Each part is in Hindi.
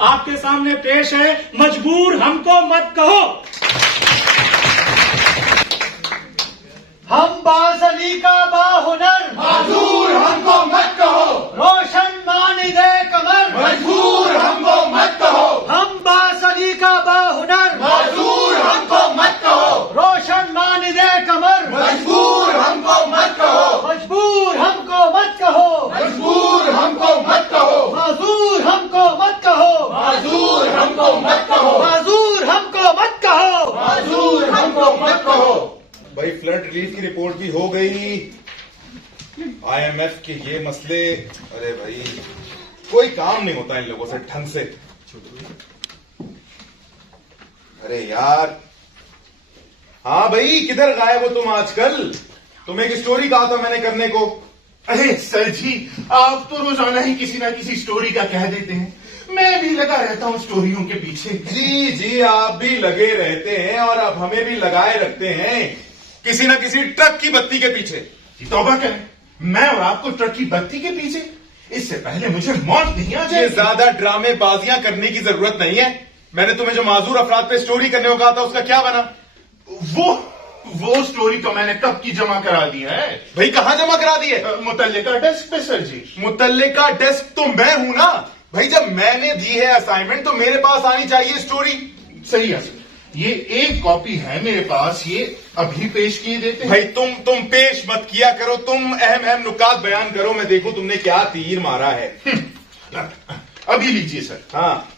आपके सामने पेश है मजबूर हमको मत कहो। हम बाज अली का बाहुनर, माजूर हमको मत कहो। रोशन मानी दे कमर, मजबूर हमको मत कहो। हम बाज अली का बाहुनर, माजूर हमको मत कहो। रोशन मानी दे कमर, मजबूर हमको मत कहो। मजबूर हमको मत कहो, मजबूर हमको मत कहो। माजूर हमको मत कहो, माजूर हमको मत कहो। माजूर हमको मत कहो, माजूर हमको मत कहो। भाई फ्लड रिलीफ की रिपोर्ट भी हो गई, आईएमएफ के ये मसले। अरे भाई कोई काम नहीं होता इन लोगों से ढंग से। अरे यार, हाँ भाई किधर गायब हो तुम आजकल? तुम्हें एक स्टोरी कहा था मैंने करने को। अरे सर जी, आप तो रोजाना ही किसी ना किसी स्टोरी का कह देते हैं। मैं भी लगा रहता हूँ स्टोरियों के पीछे। जी जी, आप भी लगे रहते हैं और आप हमें भी लगाए रखते हैं किसी ना किसी ट्रक की बत्ती के पीछे। जी तौबा करें, मैं और आपको ट्रक की बत्ती के पीछे? इससे पहले मुझे मौत नहीं आ जाए। ये ज्यादा ड्रामेबाजियां करने की जरूरत नहीं है। मैंने तुम्हें जो माजूर अफराद पे स्टोरी करने को कहा था उसका क्या बना? वो स्टोरी तो मैंने कब की जमा करा दी है। भाई कहां जमा करा दी है? मुतल्लिका डेस्क पे सर जी। मुतल्लिका डेस्क तो मैं हूं ना भाई। जब मैंने दी है असाइनमेंट तो मेरे पास आनी चाहिए स्टोरी। सही है सर, ये एक कॉपी है मेरे पास, ये अभी पेश किए देते हैं। भाई तुम पेश मत किया करो, तुम अहम अहम नुकात बयान करो, मैं देखूं तुमने क्या तीर मारा है। अभी लीजिए सर। हाँ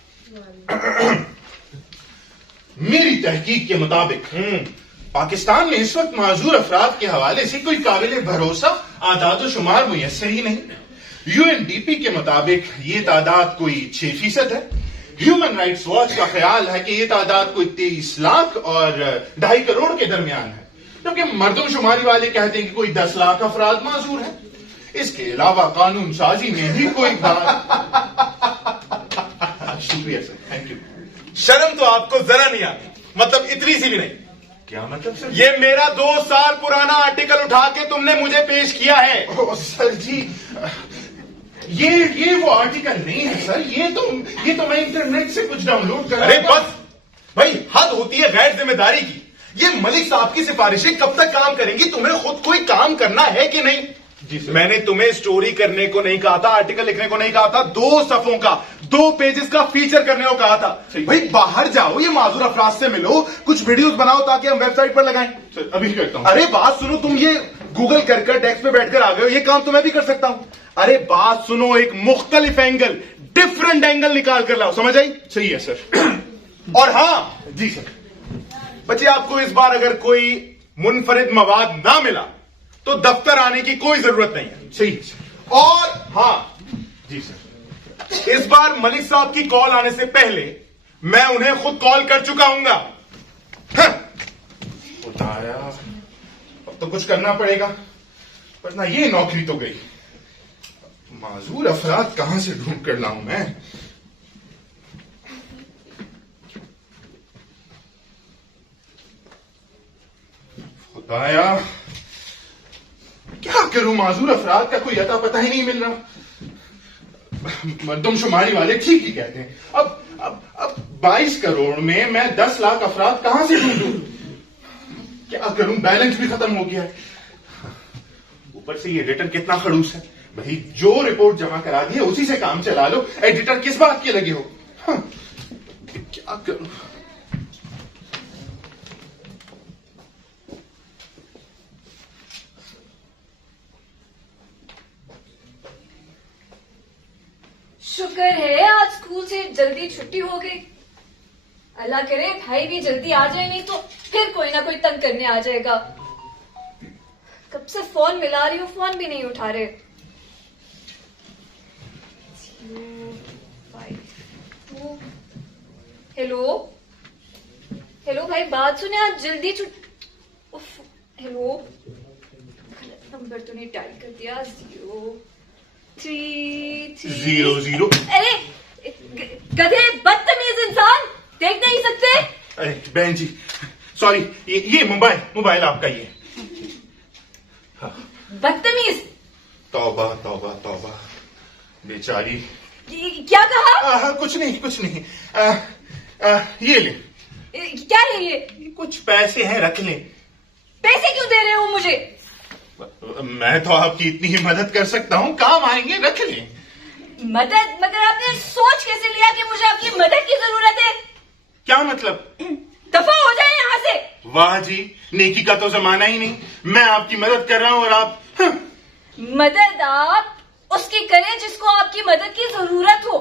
मेरी तहकीक के मुताबिक पाकिस्तान में इस वक्त माजूर अफराद के हवाले से कोई काबिल भरोसा आदाद शुमार मुयस्सर ही नहीं। यूएनडीपी के मुताबिक ये तादाद कोई 6% है। ह्यूमन राइट्स वॉच का ख्याल है कि ये तादाद कोई 23 लाख और 2.5 करोड़ के दरमियान है, जबकि मर्दमशुमारी वाले कहते हैं कि कोई 10 लाख अफराद माजूर है। इसके अलावा कानून साजी में भी कोई शुक्रिया सर, थैंक यू। शर्म तो आपको जरा नहीं आती, मतलब इतनी सी भी नहीं। क्या मतलब सर? ये मेरा 2 साल पुराना आर्टिकल उठा के तुमने मुझे पेश किया है। सर जी, ये वो आर्टिकल नहीं है सर, ये तो मैं इंटरनेट से कुछ डाउनलोड कर। अरे बस भाई, हद होती है गैर जिम्मेदारी की। ये मलिक साहब की सिफारिशें कब तक काम करेंगी? तुम्हें खुद कोई काम करना है कि नहीं? जी सर। मैंने तुम्हें स्टोरी करने को नहीं कहा था, आर्टिकल लिखने को नहीं कहा था, 2 सफों का 2 पेजेस का फीचर करने को कहा था। भाई बाहर जाओ, ये माजूर अफराद से मिलो, कुछ वीडियोस बनाओ ताकि हम वेबसाइट पर लगाएं। सर अभी करता हूं। अरे बात सुनो, तुम ये गूगल कर डेस्क पे बैठकर आ गए हो, ये काम तो मैं भी कर सकता हूं। अरे बात सुनो, एक मुख्तलिफ एंगल, डिफरेंट एंगल निकाल कर लाओ, समझ आई? सही है सर। और हाँ जी सर। बच्चे, आपको इस बार अगर कोई मुनफरिद मवाद ना मिला तो दफ्तर आने की कोई जरूरत नहीं है। सही है सर। और हाँ जी सर। इस बार मलिक साहब की कॉल आने से पहले मैं उन्हें खुद कॉल कर चुका हूंगा। बताया, अब तो कुछ करना पड़ेगा, वरना ये नौकरी तो गई। माजूर अफराद कहां से ढूंढ कर लाऊं मैं? खुदाया, क्या करूं? माजूर अफराद का कोई अता पता ही नहीं मिल रहा। मर्दमशुमारी वाले ठीक ही कहते हैं। अब 22 करोड़ में मैं 10 लाख अफराद कहां से ढूंढूं? क्या करूं? बैलेंस भी खत्म हो गया है। ऊपर से ये एडिटर कितना खड़ूस है। भाई जो रिपोर्ट जमा करा दी है उसी से काम चला लो, एडिटर किस बात के लगे हो? क्या करूं? शुक्र है आज स्कूल से जल्दी छुट्टी हो गई। अल्लाह करे भाई भी जल्दी आ जाए, नहीं तो फिर कोई ना कोई तंग करने आ जाएगा। कब से फोन मिला रही हूँ, फोन भी नहीं उठा रहे। 052 हेलो हेलो भाई, बात सुने, आज जल्दी हेलो, नंबर तो नहीं डायल कर दिया। 0 अरे गधे, बदतमीज इंसान, देख नहीं सकते? अरे बहन जी सॉरी, ये मोबाइल आपका ये। बदतमीज। तौबा तौबा तौबा, बेचारी क्या कहा? कुछ नहीं कुछ नहीं। ये ले। क्या है ये? कुछ पैसे हैं, रख ले। पैसे क्यों दे रहे हो मुझे? मैं तो आपकी इतनी ही मदद कर सकता हूँ, काम आएंगे, रख ले। मदद? मगर आपने सोच कैसे लिया कि मुझे आपकी मदद की जरूरत है? क्या मतलब? दफा हो जाए यहाँ से। वाह जी, नेकी का तो जमाना ही नहीं। मैं आपकी मदद कर रहा हूँ और आप मदद आप उसकी करें जिसको आपकी मदद की जरूरत हो।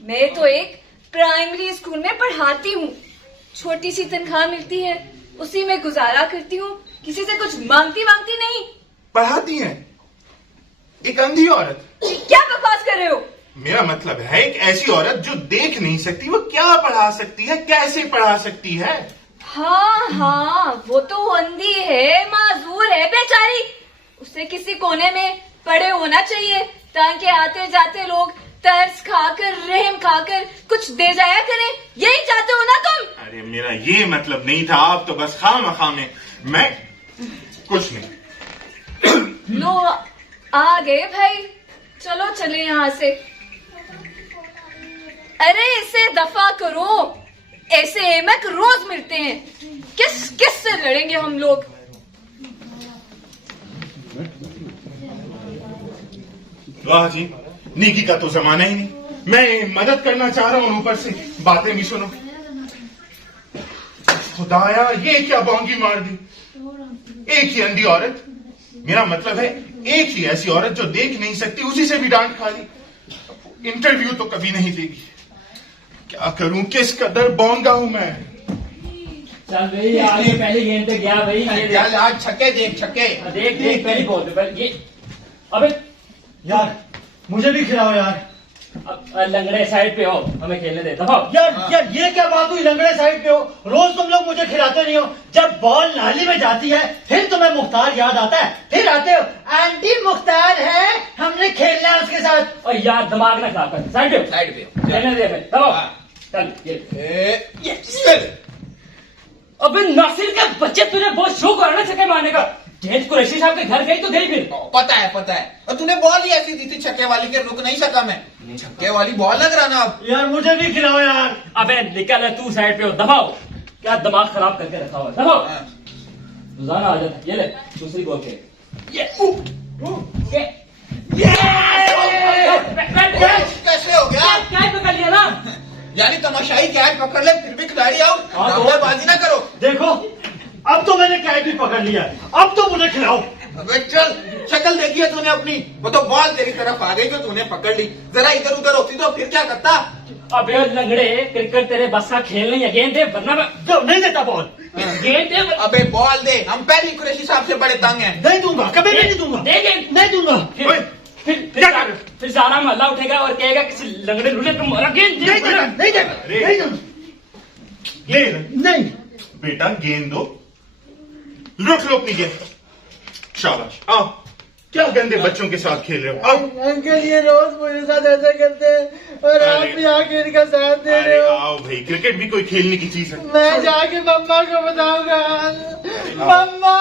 मैं तो एक प्राइमरी स्कूल में पढ़ाती हूँ, छोटी सी तनख्वाह मिलती है, उसी में गुजारा करती हूँ, किसी से कुछ मांगती नहीं। पढ़ाती हैं एक अंधी औरत? क्या बकवास कर रहे हो? मेरा मतलब है एक ऐसी औरत जो देख नहीं सकती, वो क्या पढ़ा सकती है, कैसे पढ़ा सकती है? हाँ, वो तो अंधी है, माजूर है बेचारी। उसे किसी कोने में पड़े होना चाहिए ताकि आते जाते लोग तरस खाकर, रहम खाकर कुछ दे जाया करें। यही चाहते हो ना तुम? अरे मेरा ये मतलब नहीं था, आप तो बस खामखा में। मैं कुछ नहीं। लो आ गए भाई, चलो चले यहाँ से। अरे इसे दफा करो, ऐसे एमक रोज मिलते हैं, किस से लड़ेंगे हम लोग? वाह जी, नेकी का तो जमाना ही नहीं। मैं मदद करना चाह रहा हूँ, ऊपर से बातें भी सुनो। खुदाया, ये क्या बोंगी मार दी। एक ही अंधी औरत, मेरा मतलब है एक ही ऐसी औरत जो देख नहीं सकती, उसी से भी डांट खा ली। इंटरव्यू तो कभी नहीं देगी। क्या करूं, किस कदर बोंगा हूं मैं। चल भाई, आगे पहले गेंद पे गया भाई। ये आज छक्के देख, छक्के देख पहली बॉल पे ये। अबे यार मुझे भी खिलाओ यार। अब लंगड़े साइड पे हो, हमें खेलने दे। दफा यार ये क्या बात हुई, लंगड़े साइड पे हो? रोज तुम लोग मुझे खिलाते नहीं हो। जब बॉल नाली में जाती है फिर तुम्हें मुख्तार याद आता है, फिर आते हो आंटी मुख्तार है, हमने खेलना है उसके साथ। और यार दिमाग ना खराब कर। साइड पे खेलने दे हमें। दफा चल ये। अबे नासिर के बच्चे, तुझे बहुत शौक हो रहा ना छक्के मारने का। जेठ कुरैशी साहब के घर गई तो गई फिर। पता है और तूने बॉल ही ऐसी दी थी छक्के वाली के, रुक नहीं सका मैं। छक्के वाली बॉल लग रहा ना अब। यार मुझे भी खिलाओ यार। अबे निकल, तू साइड पे हो। दबाओ, क्या दिमाग खराब करके रखा हुआ है। दबाओ, रोजाना आ जाता। ये ले दूसरी बॉल के। ये कैसे हो गया? क्या पकड़ लिया ना? यानी तमाशाई कैच पकड़ ले फिर भी खिलाड़ी आओ, बाजी ना करो। देखो अब तो मैंने कैच भी पकड़ लिया, अब तो मुझे खिलाओ। अबे चल, शक्ल देखी है तूने अपनी? वो तो बॉल तेरी तरफ आ गई तो तूने पकड़ ली। जरा इधर उधर होती तो फिर क्या करता? अबे लंगड़े, क्रिकेट तेरे बस का खेल नहीं है। गेंद दे वरना मैं नहीं देता बॉल। गेंद दे। अबे बॉल दे, हम पहले कुरैशी साहब से बड़े तंग हैं। नहीं दूंगा, कभी भी नहीं दूंगा। दे गेंद। नहीं दूंगा। फिर सारा मोहल्ला उठेगा और कहेगा किसी लंगड़े लूले तुम मारा। गेंद दे। नहीं देगा, नहीं देगा, नहीं दूंगा। ले नहीं बेटा, गेंद दो। रुक लो अपनी गेंद। शाबाश, आओ। क्या गंदे बच्चों के साथ खेल रहे हो? आओ। अंकल ये रोज मेरे साथ ऐसा करते हैं और आप भी आके इनका साथ दे अरे रहे हो। आओ भाई, क्रिकेट भी कोई खेलने की चीज है। मैं जाके मम्मा को बताऊंगा। मम्मा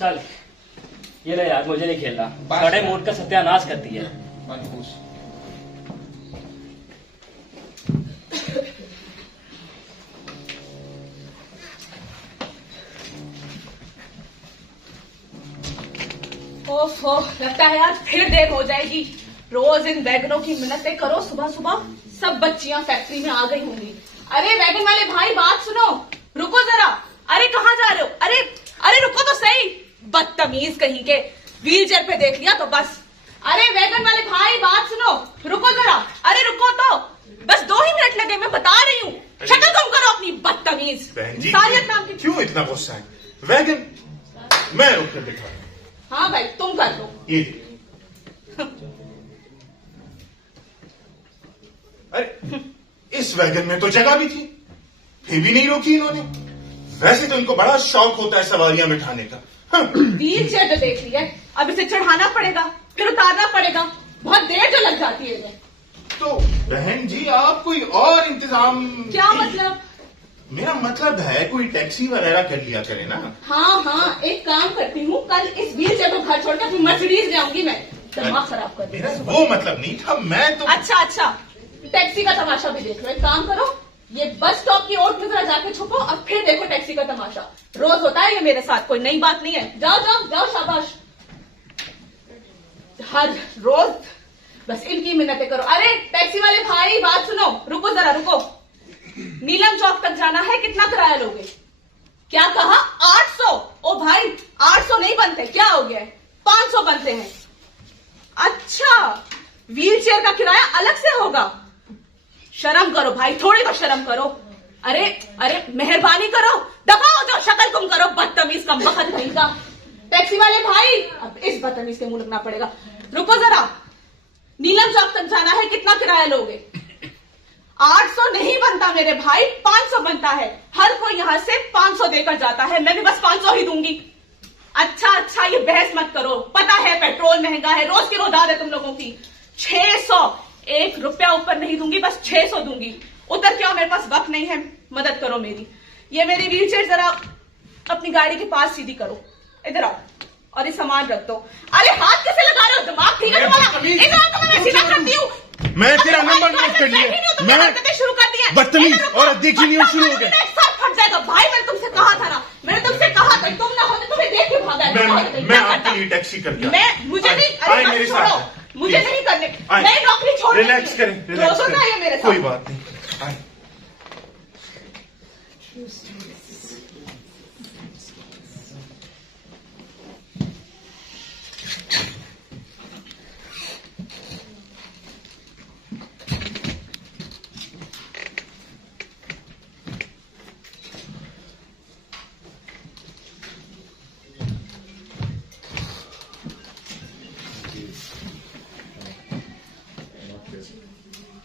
चल ये ले यार, मुझे नहीं खेलना। बड़े मूड का सत्यानाश करती है। ओफो, लगता है यार फिर देर हो जाएगी। रोज इन वैगनों की मिन्नतें करो, सुबह सुबह सब बच्चियां फैक्ट्री में आ गई होंगी। अरे वैगन वाले भाई बात सुनो, रुको जरा। अरे कहाँ जा रहे हो? अरे रुको तो सही, बदतमीज कहीं के। व्हीलचेयर पे देख लिया तो बस। अरे वैगन वाले भाई बात सुनो, रुको जरा। अरे रुको तो, बस 2 ही मिनट लगे, मैं बता रही हूँ। शक्ल कम करो अपनी, बदतमीज। बहन जी, सारियत नाम की। क्यों इतना गुस्सा है? वैगन मैं रोक कर दिखा रहा हूं। हाँ भाई तुम कर लो। ये देखिए। अरे इस वैगन में तो जगह भी थी, फिर भी नहीं रोकी इन्होंने। वैसे तो इनको बड़ा शौक होता है सवारियां बिठाने का। व्हील चेयर तो देख लिया, अब इसे चढ़ाना पड़ेगा, फिर उतारना पड़ेगा, बहुत देर तो लग जाती है इन्हें। तो बहन जी, आप कोई और इंतजाम। क्या मतलब? मेरा मतलब है कोई टैक्सी वगैरह कर लिया करे ना। हाँ, एक काम करती हूँ, कल इस व्हील चेयर को घर छोड़कर फिर मर्सिडीज ले आऊंगी मैं। दिमाग खराब कर मेरा दिया। वो मतलब नहीं था, मैं तो अच्छा, टैक्सी का तमाशा भी देख लो। एक काम करो, ये बस स्टॉप की ओट में जरा जाके छुपो और फिर देखो टैक्सी का तमाशा। रोज होता है ये मेरे साथ, कोई नई बात नहीं है। जाओ जाओ जाओ, शाबाश। हर रोज बस इनकी मिन्नतें करो। अरे टैक्सी वाले भाई, बात सुनो, रुको जरा रुको। नीलम चौक तक जाना है, कितना किराया लोगे? क्या कहा? 800? ओ भाई 800 नहीं बनते, क्या हो गया? 500 बनते हैं। अच्छा, व्हील चेयर का किराया अलग से होगा? शर्म करो भाई, थोड़ी तो शर्म करो। अरे मेहरबानी करो, दफा हो जाओ, शक्ल तुम करो, बदतमीज का बखत नहीं का। टैक्सी वाले भाई, अब इस बदतमीज के मुंह लगना पड़ेगा। रुको जरा, नीलम चौक तक जाना है, कितना किराया लोगे? 800 नहीं बनता मेरे भाई, 500 बनता है। हर कोई यहां से 500 देकर जाता है, मैं भी बस 500 ही दूंगी। अच्छा, ये बहस मत करो, पता है पेट्रोल महंगा है, रोज की रोदाद है तुम लोगों की। 600, 1 रुपया ऊपर नहीं दूंगी, बस 600 दूंगी। उतर क्यों, मेरे पास वक्त नहीं है, मदद करो मेरी। ये मेरी व्हील चेयर जरा अपनी गाड़ी के पास सीधी करो, इधर आओ और ये सामान रख दो। अरे हाथ कैसे लगा रहे हो, दिमाग ठीक है तुम्हारा? इधर आओ तो मैं सीधा करती हूँ। मैं तेरा नंबर नोट कर लिया। मैं शुरू कर दिया, बदतमीज और देखी नहीं शुरू हो गए। फट जाएगा भाई, मैंने तुमसे कहा था ना, मैंने तुमसे कहा था, तुम ना होते तुम्हें देख के भागा। मैं आपके लिए टैक्सी करके मुझे नहीं, आए मेरे साथ, मुझे नहीं करने, मैं नौकरी छोड़, रिलैक्स करें, रिलैक्स करें, मेरे साथ, कोई बात नहीं। आए।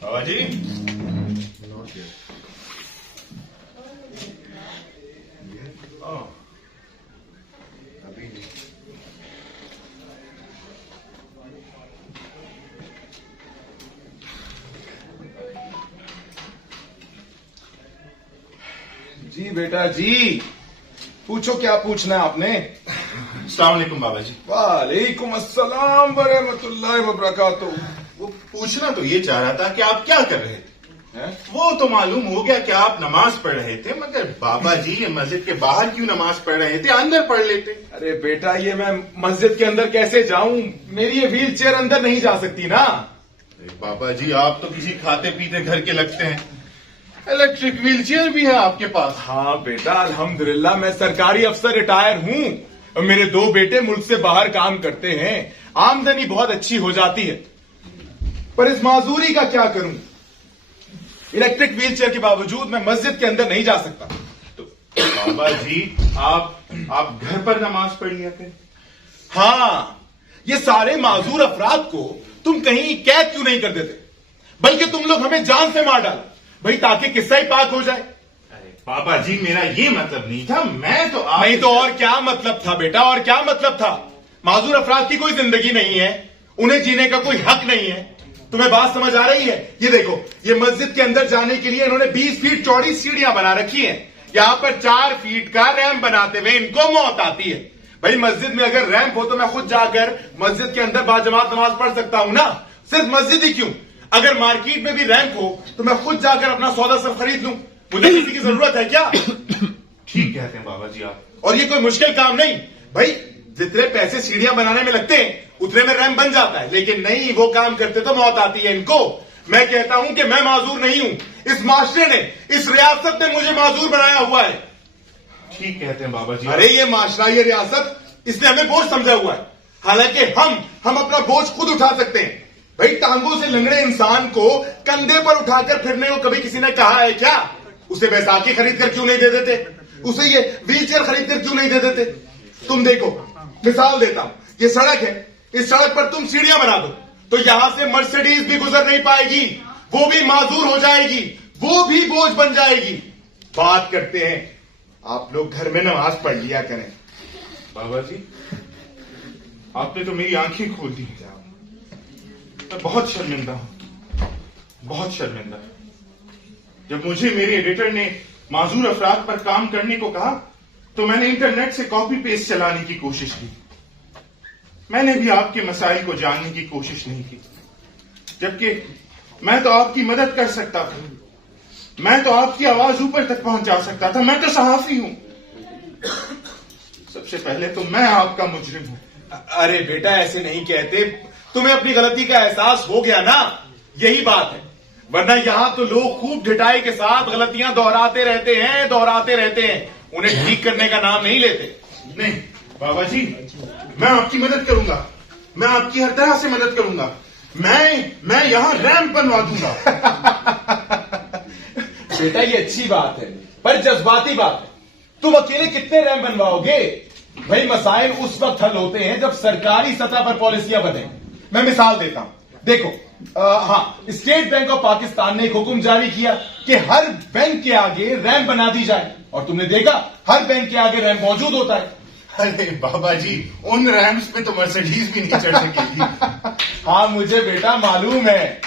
बाबा जी, जी बेटा जी, पूछो क्या पूछना है आपने? अस्सलाम वालेकुम बाबा जी। वालेकुम अस्सलाम वरहमतुल्लाहि वबरकातुहू। वो पूछना तो ये चाह रहा था कि आप क्या कर रहे थे? हैं? वो तो मालूम हो गया कि आप नमाज पढ़ रहे थे, मगर बाबा जी ये मस्जिद के बाहर क्यों नमाज पढ़ रहे थे, अंदर पढ़ लेते। अरे बेटा, ये मैं मस्जिद के अंदर कैसे जाऊं? मेरी ये व्हील चेयर अंदर नहीं जा सकती ना। अरे बाबा जी, आप तो किसी खाते पीते घर के लगते हैं। इलेक्ट्रिक व्हील चेयर भी है आपके पास? हाँ बेटा, अल्हम्दुलिल्लाह मैं सरकारी अफसर रिटायर हूँ। मेरे 2 बेटे मुल्क से बाहर काम करते हैं, आमदनी बहुत अच्छी हो जाती है। पर इस माजूरी का क्या करूं? इलेक्ट्रिक व्हील चेयर के बावजूद मैं मस्जिद के अंदर नहीं जा सकता। तो बाबा जी, आप घर पर नमाज पढ़ लिया करें। हाँ, ये सारे माजूर अफराद को तुम कहीं कैद क्यों नहीं कर देते, बल्कि तुम लोग हमें जान से मार डालो भाई, ताकि किस्सा ही पाक हो जाए। अरे बाबा जी, मेरा ये मतलब नहीं था, मैं तो आप नहीं तो और क्या मतलब था बेटा, और क्या मतलब था? माजूर अफराद की कोई जिंदगी नहीं है, उन्हें जीने का कोई हक नहीं है। तुम्हें बात समझ आ रही है? ये देखो, ये मस्जिद के अंदर जाने के लिए इन्होंने 20 फीट चौड़ी सीढ़ियां बना रखी हैं। यहां पर 4 फीट का रैंप बनाते हुए इनको मौत आती है। भाई मस्जिद में अगर रैंप हो तो मैं खुद जाकर मस्जिद के अंदर बाजमात नमाज पढ़ सकता हूं ना। सिर्फ मस्जिद ही क्यों, अगर मार्केट में भी रैंप हो तो मैं खुद जाकर अपना सौदा सब खरीद लूं। मुझे किसी की जरूरत है क्या? ठीक कहते हैं बाबा जी आप। और ये कोई मुश्किल काम नहीं भाई, जितने पैसे सीढ़ियां बनाने में लगते हैं उतने में रैंप बन जाता है। लेकिन नहीं, वो काम करते तो मौत आती है इनको। मैं कहता हूं कि मैं माजूर नहीं हूं, इस माशरे ने, इस रियासत ने मुझे माजूर बनाया हुआ है। ठीक कहते हैं बाबा जी। अरे ये माशरा, ये रियासत, इसने हमें बोझ समझा हुआ है, हालांकि हम अपना बोझ खुद उठा सकते हैं। भाई टांगों से लंगड़े इंसान को कंधे पर उठाकर फिरने को कभी किसी ने कहा है क्या? उसे बैसाखी खरीद कर क्यों नहीं दे देते? उसे ये व्हील चेयर खरीद कर क्यों नहीं दे देते? तुम देखो, मिसाल देता हूं, ये सड़क है, इस सड़क पर तुम सीढ़ियां बना दो तो यहां से मर्सिडीज भी गुजर नहीं पाएगी, वो भी माजूर हो जाएगी, वो भी बोझ बन जाएगी। बात करते हैं, आप लोग घर में नमाज पढ़ लिया करें। बाबा जी, आपने तो मेरी आंखें खोल दी। मैं बहुत शर्मिंदा हूं, बहुत शर्मिंदा। जब मुझे मेरे एडिटर ने माजूर अफराद पर काम करने को कहा तो मैंने इंटरनेट से कॉपी पेस्ट चलाने की कोशिश की। मैंने भी आपके मसाइल को जानने की कोशिश नहीं की, जबकि मैं तो आपकी मदद कर सकता था। मैं तो आपकी आवाज ऊपर तक पहुंचा सकता था। मैं तो सहाफी हूं। सबसे पहले तो मैं आपका मुजरिम हूं। अरे बेटा, ऐसे नहीं कहते। तुम्हें अपनी गलती का एहसास हो गया ना, यही बात है। वरना यहां तो लोग खूब ढिठाई के साथ गलतियां दोहराते रहते हैं, उन्हें ठीक करने का नाम नहीं लेते। नहीं बाबा जी, मैं आपकी मदद करूंगा। मैं आपकी हर तरह से मदद करूंगा। मैं यहां रैंप बनवा दूंगा। बेटा, ये अच्छी बात है, पर जज्बाती बात है। तुम अकेले कितने रैंप बनवाओगे? भाई, मसाइल उस वक्त हल होते हैं जब सरकारी सतह पर पॉलिसियां बने। मैं मिसाल देता हूं। देखो, स्टेट बैंक ऑफ पाकिस्तान ने एक हुक्म जारी किया कि हर बैंक के आगे रैंप बना दी जाए, और तुमने देखा हर बैंक के आगे रैंप मौजूद होता है। अरे बाबा जी, उन रैम्प्स पे तो मर्सिडीज भी नहीं चढ़ सकेगी। हाँ, मुझे बेटा मालूम है।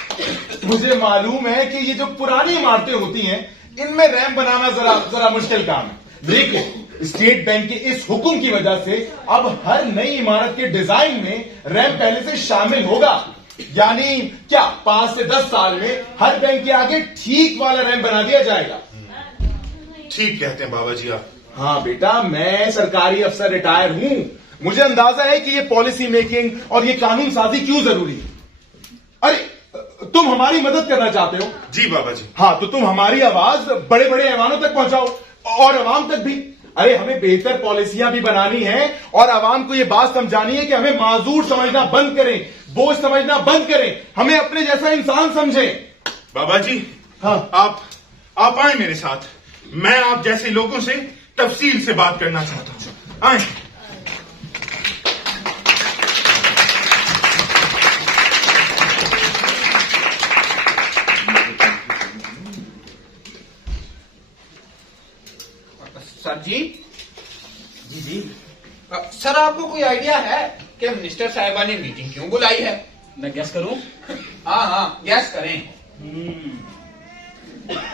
मुझे मालूम है कि ये जो पुरानी इमारतें होती हैं, इनमें रैंप बनाना जरा मुश्किल काम है। लेकिन स्टेट बैंक के इस हुक्म की वजह से अब हर नई इमारत के डिजाइन में रैंप पहले से शामिल होगा। यानी क्या 5 से 10 साल में हर बैंक के आगे ठीक वाला रैंप बना दिया जाएगा। ठीक कहते हैं बाबा जी आप। हाँ बेटा, मैं सरकारी अफसर रिटायर हूं। मुझे अंदाजा है कि ये पॉलिसी मेकिंग और ये कानून साजी क्यों जरूरी है। अरे, तुम हमारी मदद करना चाहते हो? जी बाबा जी। हाँ, तो तुम हमारी आवाज बड़े बड़े ऐवानों तक पहुंचाओ, और अवाम तक भी। अरे, हमें बेहतर पॉलिसियां भी बनानी है, और अवाम को यह बात समझानी है कि हमें माजूर समझना बंद करें, बोझ समझना बंद करें, हमें अपने जैसा इंसान समझें। बाबा जी, हाँ, आप आए मेरे साथ। मैं आप जैसे लोगों से तफसील से बात करना चाहता हूं। आए। सर जी। जी। सर, आपको कोई आइडिया है कि मिनिस्टर साहिबा ने मीटिंग क्यों बुलाई है? मैं गैस करूं? हाँ, गैस करें।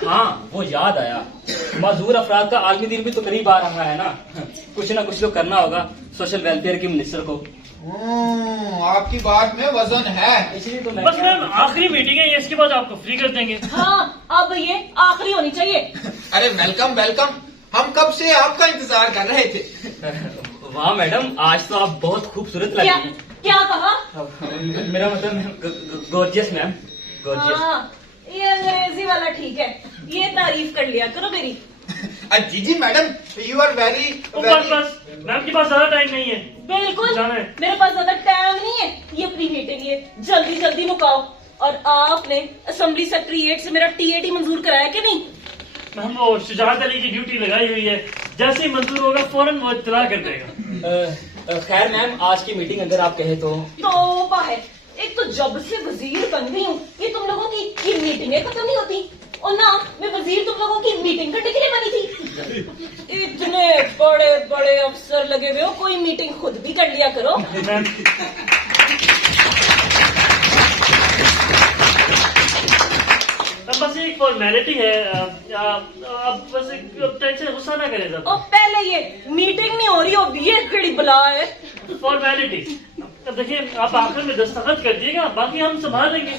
हाँ, वो याद आया, मजदूर अफराद का आलमी दिन भी तो करीब आ रहा है ना। कुछ ना कुछ तो करना होगा सोशल वेलफेयर के मिनिस्टर को। आपकी बात में वजन है। इसलिए तो बस मैम, आखिरी मीटिंग है, इसके बाद आपको फ्री कर देंगे। हाँ, अब ये आखिरी होनी चाहिए। अरे वेलकम वेलकम, हम कब से आपका इंतजार कर रहे थे। वाह मैडम, आज तो आप बहुत खूबसूरत लग क्या रही हैं। क्या कहा? मेरा मतलब गॉर्जियस मैम, गॉर्जियस। हाँ, ये अंग्रेजी वाला ठीक है, ये तारीफ कर लिया करो मेरी। जी मैडम, यू आर वेरी बस मैम के पास ज्यादा टाइम नहीं है। बिल्कुल, जाना है। मेरे पास ज्यादा टाइम नहीं है। ये अपनी मीटिंग ये जल्दी जल्दी मुकाओ। और आपने असेंबली सेक्रेटरीट से मेरा TAT मंजूर कराया कि नहीं? मैम, वो शुजात अली की ड्यूटी लगाई हुई है, जैसे ही मंजूर होगा फौरन वो इत्तला कर देगा। खैर मैम, आज की मीटिंग अगर आप कहे तो है। एक तो जब से वजीर बन गई हूँ, ये तुम लोगों की ये मीटिंगें खत्म नहीं होती। और ना, मैं वजीर तुम लोगों की मीटिंग करने के लिए बनी थी। इतने बड़े बड़े अफसर लगे हुए हो, कोई मीटिंग खुद भी कर लिया करो। मैम, अब बस एक फॉर्मेलिटी है। अब बस टेंशन, गुस्सा ना करें सब। और पहले ये मीटिंग नहीं हो रही हो, ये खड़ी बला है। फॉर्मेलिटी। अब देखिए, आप आखिर में दस्तखत कर दिएगा, बाकी हम संभाल लेंगे।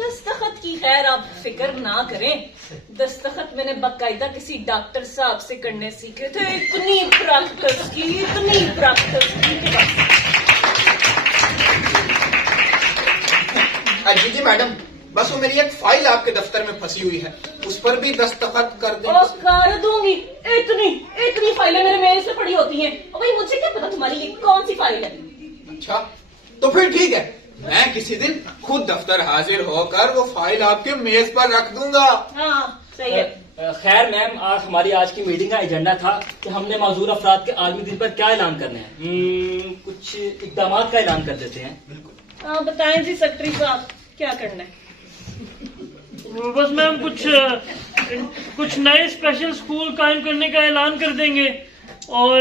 दस्तखत की खैर आप फिक्र ना करें। दस्तखत मैंने बाकायदा किसी डॉक्टर साहब से करने सीखे थे। इतनी प्रैक्टिस की जी मैडम, बस वो मेरी एक फाइल आपके दफ्तर में फंसी हुई है, उस पर भी दस्तखत कर दें। और कर दूंगी। इतनी फाइलें मेरे मेल से पड़ी होती हैं। और भाई, मुझे क्या पता तुम्हारी ये कौन सी फाइल है। अच्छा, तो फिर ठीक है, मैं किसी दिन खुद दफ्तर हाजिर होकर वो फाइल आपके मेज पर रख दूंगा। हाँ, सही है। खैर मैम, हमारी आज की मीटिंग का एजेंडा था कि हमने माजूर अफराद के आलमी दिन पर क्या ऐलान करना है। कुछ इकदाम का ऐलान कर देते हैं। हाँ, बताएं जी सेक्रेटरी साहब, क्या करना है? बस मैम, कुछ नए स्पेशल स्कूल कायम करने का ऐलान कर देंगे, और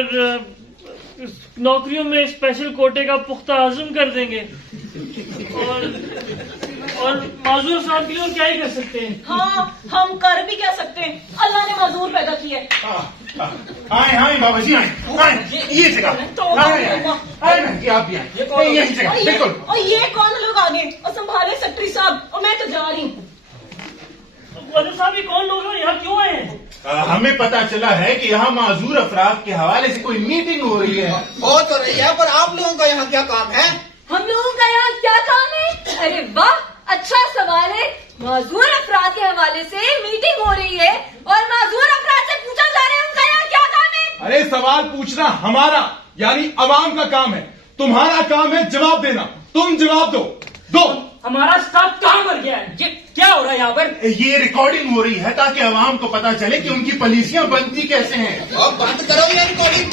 नौकरियों में स्पेशल कोटे का पुख्ता आज़म कर देंगे, और माजूर साहब के लिए क्या ही कर सकते हैं। हाँ, हम कर भी क्या सकते हैं, अल्लाह ने माजूर पैदा किया है। आए आए बाबा जी आए आए, ये जगह आए आए बहन जी, आप भी आए, यही जगह बिल्कुल। और ये कौन लोग आगे और संभाले सेक्रेटरी साहब, और मैं तो जा रही हूँ। वाले साहब ये कौन लोग हैं, यहाँ क्यों आए हैं? हमें पता चला है कि यहाँ माजूर अफराद के हवाले से कोई मीटिंग हो रही है। हो तो रही है, पर आप लोगों का यहाँ क्या काम है? हम लोगों का यहाँ क्या काम है? अरे वाह, अच्छा सवाल है। माजूर अफराद के हवाले से मीटिंग हो रही है और माजूर अफराद से पूछा जा रहा है उनका यहाँ क्या काम है। अरे सवाल पूछना हमारा यानी अवाम का काम है, तुम्हारा काम है जवाब देना। तुम जवाब दो। हमारा स्टाफ कहाँ मर गया है? ये क्या हो रहा है यहाँ पर? ये रिकॉर्डिंग हो रही है ताकि अवाम को पता चले कि उनकी पॉलिसियां बनती कैसे हैं। अब बंद करो ये रिकॉर्डिंग।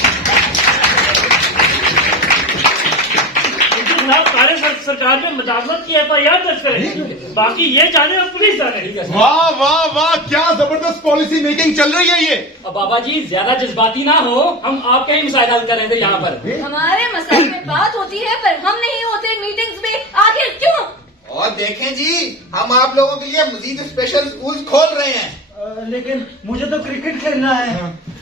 सारे सरकार में मुदाखलत की FIR दर्ज करें, बाकी ये जाने और पुलिस जाने। वाह वाह वाह, क्या जबरदस्त पॉलिसी मेकिंग चल रही है ये। अब बाबा जी ज्यादा जज्बाती ना हो, हम आपके ही मसाइल हल कर रहे थे यहाँ पर। हमारे मसाइल में बात होती है पर हम नहीं होते मीटिंग्स में, आखिर क्यों? और देखें जी, हम आप लोगों के लिए मजीद स्पेशल स्कूल खोल रहे हैं। लेकिन मुझे तो क्रिकेट खेलना है,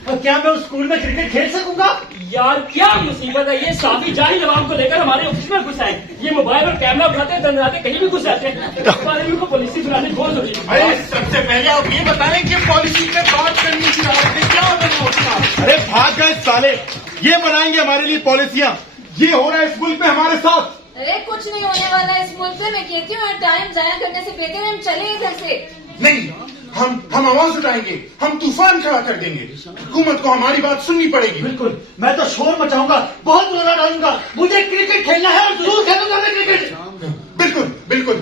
और क्या मैं उस स्कूल में क्रिकेट खेल सकूंगा? यार क्या मुसीबत है, ये साफी जाहिल अवाम को लेकर हमारे ऑफिस में घुस आए। ये मोबाइल और कैमरा उठाते दंडाते कहीं भी घुस आते हैं। को पॉलिसी बनाने बहुत जरूरी है। अरे सबसे पहले आप ये बताएं कि पॉलिसी पे बात करने की हालत क्या होगा। अरे भाग गए साले, ये बनाएंगे हमारे लिए पॉलिसियां। ये हो रहा है स्कूल पे हमारे साथ। अरे कुछ नहीं होने वाला है इस मुल्क में, मैं कहती हूँ टाइम जाया करने से बेहतर है हम चले इधर से। नहीं, हम आवाज उठाएंगे, हम तूफान खड़ा कर देंगे। हुकूमत को हमारी बात सुननी पड़ेगी। बिल्कुल, मैं तो शोर मचाऊंगा, बहुत रोना डालूंगा। मुझे क्रिकेट खेलना है और जरूर खेलूंगा मैं क्रिकेट। बिल्कुल बिल्कुल,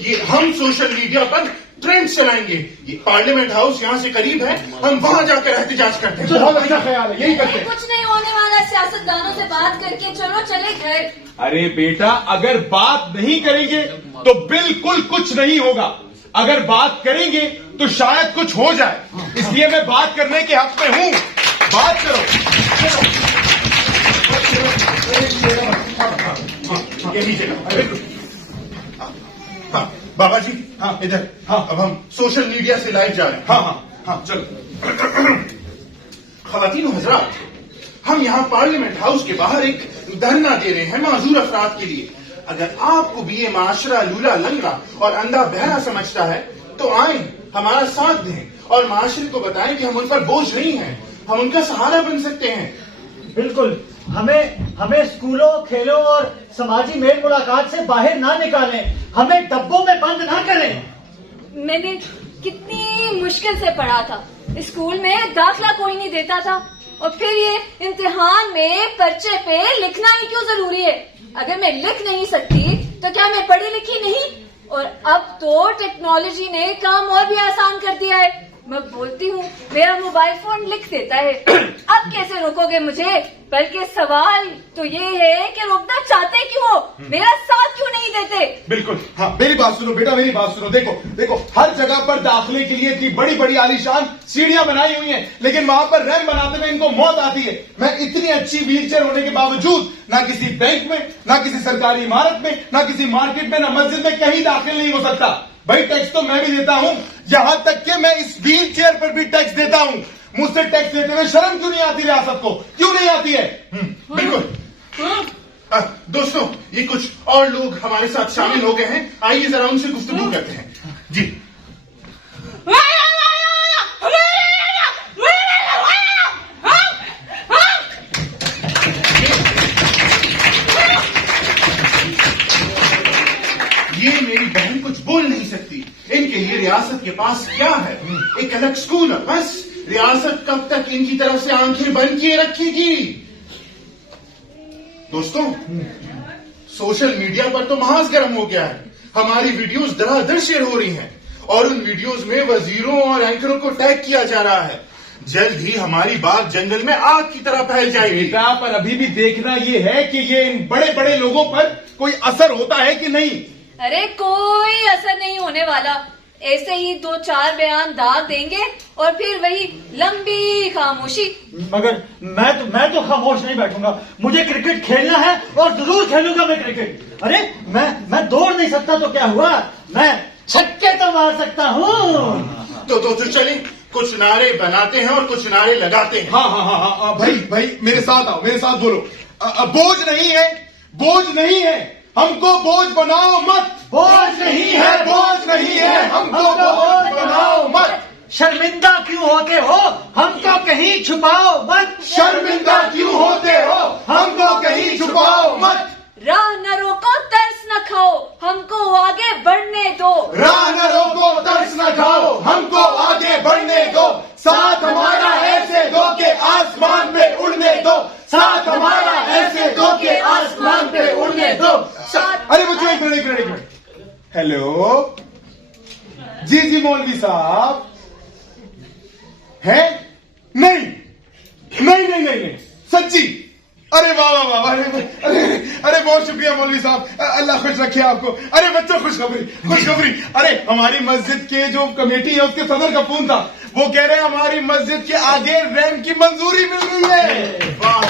ये हम सोशल मीडिया पर ट्रेंड चलाएंगे। ये पार्लियामेंट हाउस यहाँ से करीब है, हम वहाँ जाकर एहतजाज करते हैं। बहुत अच्छा ख्याल है, यही करते अरे हैं। कुछ नहीं होने वाला, सियासतदानों से बात करके चलो चले घर। अरे बेटा, अगर बात नहीं करेंगे तो बिल्कुल कुछ नहीं होगा, अगर बात करेंगे तो शायद कुछ हो जाए, इसलिए मैं बात करने के हक में हूँ। बात करो। यही जगह बिल्कुल। हाँ बाबा जी, हाँ इधर। हाँ अब हम सोशल मीडिया से लाइव जा रहे हैं। हाँ चलो। ख़वातीन व हज़रात, हम यहाँ पार्लियामेंट हाउस के बाहर एक धरना दे रहे हैं माजूर अफराद के लिए। अगर आपको भी ये माशरा लूला लंगड़ा और अंधा बहरा समझता है तो आए, हमारा साथ दें और माशरे को बताएं कि हम उन पर बोझ नहीं हैं, हम उनका सहारा बन सकते हैं। बिल्कुल, हमें स्कूलों, खेलों और समाजी मेल मुलाकात से बाहर ना निकालें, हमें डब्बों में बंद ना करें। मैंने कितनी मुश्किल से पढ़ा था, स्कूल में दाखला कोई नहीं देता था, और फिर ये इम्तिहान में पर्चे पे लिखना ही क्यों जरूरी है? अगर मैं लिख नहीं सकती तो क्या मैं पढ़ी लिखी नहीं? और अब तो टेक्नोलॉजी ने काम और भी आसान कर दिया है। मैं बोलती हूँ मेरा मोबाइल फोन लिख देता है। अब कैसे रोकोगे मुझे? बल्कि सवाल तो ये है कि रोकना चाहते क्यों हो, मेरा साथ क्यों नहीं देते? बिल्कुल, हाँ मेरी बात सुनो बेटा, मेरी बात सुनो। देखो हर जगह पर दाखिले के लिए इतनी बड़ी बड़ी आलीशान सीढ़ियां बनाई हुई हैं, लेकिन वहां पर रैंप बनाते में इनको मौत आती है। मैं इतनी अच्छी व्हीलचेयर होने के बावजूद ना किसी बैंक में, ना किसी सरकारी इमारत में, ना किसी मार्केट में, ना मस्जिद में कहीं दाखिल नहीं हो सकता। भाई टैक्स तो मैं भी देता हूँ, यहां तक कि मैं इस व्हील चेयर पर भी टैक्स देता हूँ। मुझसे टैक्स लेते हुए शर्म क्यों नहीं आती रियासत को? क्यों नहीं आती है? बिल्कुल। दोस्तों, ये कुछ और लोग हमारे साथ शामिल हो गए हैं, आइए जरा उनसे गुफ्तगू करते हैं। जी ये मेरी बहन कुछ बोल नहीं सकती, इनके लिए रियासत के पास क्या है? एक अलग स्कूल है, बस रियासत कब तक इनकी तरफ से आंखें बंद किए रखेगी? दोस्तों, सोशल मीडिया पर तो महाज गर्म हो गया है। हमारी वीडियोस धड़ाधड़ शेयर हो रही हैं और उन वीडियोस में वजीरों और एंकरों को टैग किया जा रहा है। जल्द ही हमारी बात जंगल में आग की तरह फैल जाएगी। बेटा, पर अभी भी देखना ये है कि ये इन बड़े बड़े लोगों पर कोई असर होता है कि नहीं। अरे कोई असर नहीं होने वाला, ऐसे ही 2-4 बयान दाग देंगे और फिर वही लंबी खामोशी। मगर मैं तो खामोश नहीं बैठूंगा, मुझे क्रिकेट खेलना है और जरूर खेलूंगा मैं क्रिकेट। अरे मैं दौड़ नहीं सकता तो क्या हुआ, मैं छक्के तो मार सकता हूँ। तो चलें, कुछ नारे बनाते हैं और कुछ नारे लगाते हैं। हाँ, भाई मेरे साथ आओ, मेरे साथ बोलो। बोझ नहीं है, बोझ नहीं है, हमको बोझ बनाओ मत। बोझ नहीं है, बोझ नहीं है, हमको बोझ बनाओ मत। शर्मिंदा क्यों होते हो, हमको कहीं छुपाओ मत। शर्मिंदा क्यों होते हो, हमको कहीं छुपाओ मत। राह न रोको, तरस न खाओ, हमको आगे बढ़ने दो। राह न रोको, तरस न खाओ, हमको आगे बढ़ने दो। साथ हमारा ऐसे दो के आसमान पे उड़ने दो। साथ हमारा ऐसे दो के आसमान पे उड़ने दो। अरे बच्चों, एक मिनट। हेलो जी मौलवी साहब है? नहीं, सच्ची? अरे वाह, अरे बहुत शुक्रिया मौलवी साहब, अल्लाह खुश रखे आपको। अरे बच्चों, खुशखबरी। अरे हमारी मस्जिद के जो कमेटी है उसके सदर का फोन था, वो कह रहे हैं हमारी मस्जिद के आगे रैंप की मंजूरी मिल गई है। वाह,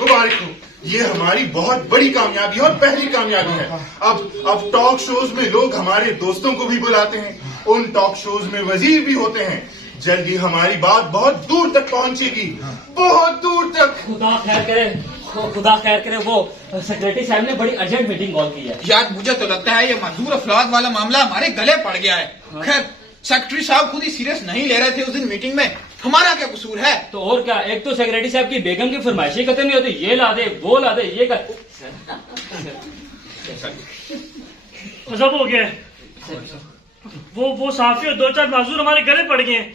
मुबारक हो। ये हमारी बहुत बड़ी कामयाबी और पहली कामयाबी है। अब टॉक शोज में लोग हमारे दोस्तों को भी बुलाते हैं, उन टॉक शोज में वजीर भी होते हैं। जल्दी हमारी बात बहुत दूर तक पहुंचेगी, बहुत दूर तक। खुदा खैर करे। वो सेक्रेटरी साहब ने बड़ी अर्जेंट मीटिंग कॉल की है। यार मुझे तो लगता है ये मजदूर अफराद वाला मामला हमारे गले पड़ गया है। खैर सेक्रेटरी साहब खुद ही सीरियस नहीं ले रहे थे उस दिन मीटिंग में, हमारा क्या कसूर है? तो और क्या, एक तो सेक्रेटरी साहब की बेगम की फरमाइशें खत्म नहीं होती, ये ला दे, वो ला दे, ये कर। सब हो गया है। वो साफी और 2-4 माजूर हमारे गले पड़ गए हैं।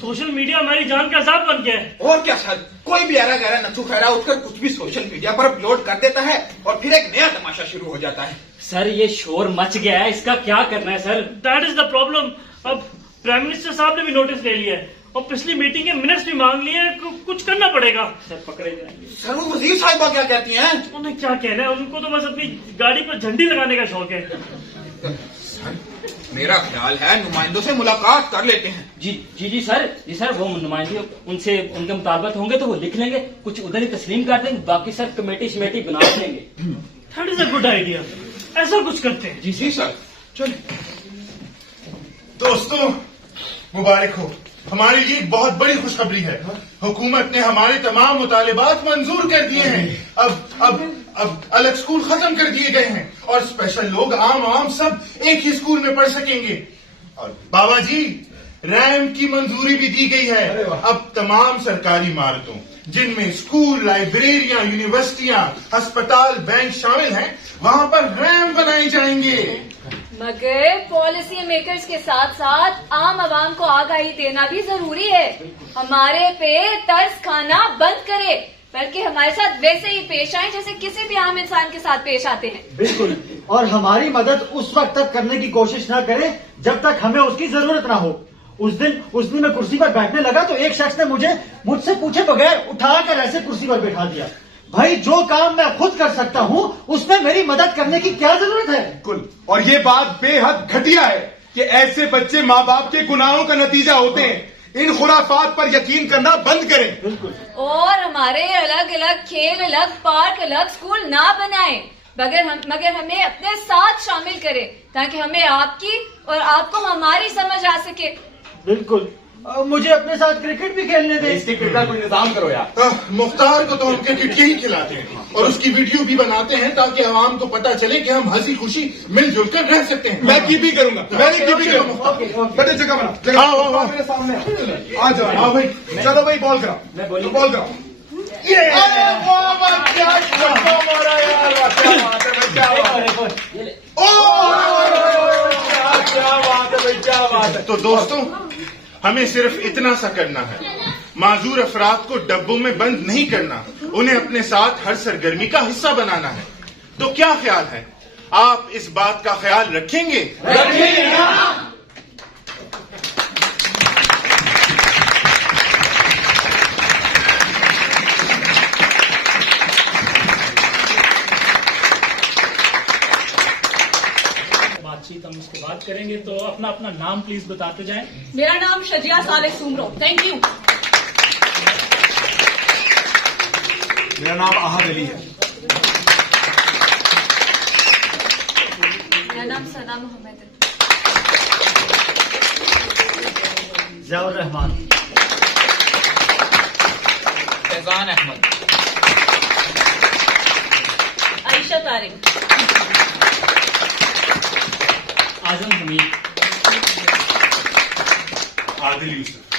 सोशल मीडिया हमारी जान का अजाब बन गया है। और क्या सर, कोई भी ऐरा गहरा नथु खैरा उठकर कुछ भी सोशल मीडिया पर अपलोड कर देता है और फिर एक नया तमाशा शुरू हो जाता है। सर ये शोर मच गया है, इसका क्या करना है sir? That is the problem. अब प्राइम मिनिस्टर साहब ने भी नोटिस ले लिया है और पिछली मीटिंग के मिनट्स भी मांग लिए हैं। कुछ करना पड़ेगा। सर पकड़े जाएंगे। सर वो वजीर साहिबा क्या कहती हैं? उन्हें क्या कहना है, उनको तो बस अपनी गाड़ी पर झंडी लगाने का शौक है। मेरा ख्याल है नुमाइंदों से मुलाकात कर लेते हैं। जी सर, वो नुमाइंदे उनसे उनके मुताबिक होंगे तो वो लिख लेंगे, कुछ उधर ही तस्लीम कर देंगे, बाकी सर कमेटी बना देंगे। That is a good idea, ऐसा कुछ करते हैं। जी सर, चलिए। दोस्तों मुबारक हो, हमारे लिए एक बहुत बड़ी खुशखबरी है। हुकूमत ने हमारे तमाम मुतालिबात मंजूर कर दिए हैं। अब अलग स्कूल खत्म कर दिए गए हैं और स्पेशल लोग आम सब एक ही स्कूल में पढ़ सकेंगे। और बाबा जी, रैंप की मंजूरी भी दी गई है। अब तमाम सरकारी इमारतों जिनमें स्कूल, लाइब्रेरियां, यूनिवर्सिटियां, अस्पताल, बैंक शामिल हैं, वहां पर रैंप बनाए जाएंगे। मगर पॉलिसी मेकर्स के साथ साथ आम आवाम को आगाही देना भी जरूरी है। हमारे पे तरस खाना बंद करे, बल्कि हमारे साथ वैसे ही पेश आए जैसे किसी भी आम इंसान के साथ पेश आते हैं। बिल्कुल, और हमारी मदद उस वक्त तक करने की कोशिश न करें जब तक हमें उसकी जरूरत ना हो। उस दिन मैं कुर्सी पर बैठने लगा तो एक शख्स ने मुझसे पूछे बगैर उठाकर ऐसे कुर्सी पर बैठा दिया। भाई, जो काम मैं खुद कर सकता हूँ उसमें मेरी मदद करने की क्या जरूरत है? बिल्कुल, और ये बात बेहद घटिया है कि ऐसे बच्चे माँ बाप के गुनाहों का नतीजा होते हैं। इन खुराफात पर यकीन करना बंद करें। बिल्कुल। और हमारे अलग अलग खेल, अलग पार्क, अलग स्कूल ना बनाएं, मगर हमें अपने साथ शामिल करें ताकि हमें आपकी और आपको हमारी समझ आ सके। बिल्कुल, मुझे अपने साथ क्रिकेट भी खेलने दें। इस क्रिकेट का कोई निजाम करो यार। मुख्तार को तो हम क्रिकेट ही खिलाते हैं और उसकी वीडियो भी बनाते हैं ताकि आवाम को पता चले कि हम हंसी खुशी मिलजुल कर रह सकते हैं। मैं कीपिंग करूंगा, बेटे जगह बना, मेरे सामने आ जाओ। हाँ भाई, चलो भाई, बॉल कराओ, बॉल कराओ। क्या बात है। तो दोस्तों, हमें सिर्फ इतना सा करना है, माजूर अफराद को डब्बों में बंद नहीं करना, उन्हें अपने साथ हर सरगर्मी का हिस्सा बनाना है। तो क्या ख्याल है, आप इस बात का ख्याल रखेंगे? बातचीत हम उसके बाद करेंगे, तो अपना अपना नाम प्लीज बताते जाएं। मेरा नाम शजिया सालेह सुमरो। Thank you. मेरा नाम आहद अली है। मेरा नाम सना मोहम्मद है। जियाउर रहमान, फैजान अहमद, आयशा तारिक, आजम हमीद, आदिल यूसुफ।